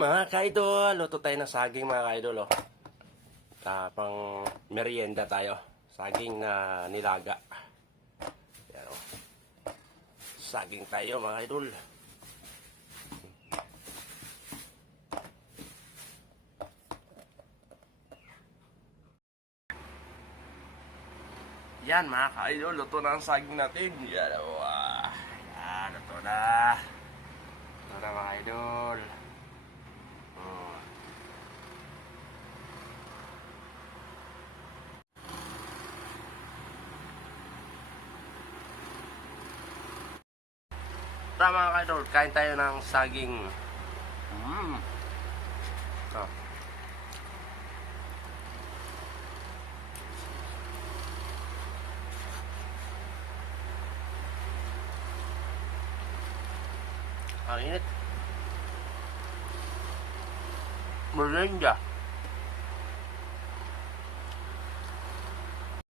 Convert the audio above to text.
mga kaidol, luto tayo ng saging mga kaidol. Oh. Tapang merienda tayo. Saging na nilaga. Yan, oh. Saging tayo mga kaidol. Yan mga kaidol, luto na ang saging natin. Yan, oh. ah. Yan, luto na. Luto na mga idol. Tama mga idol, kain tayo ng saging. Mm. Oh. Ang init. Merienda.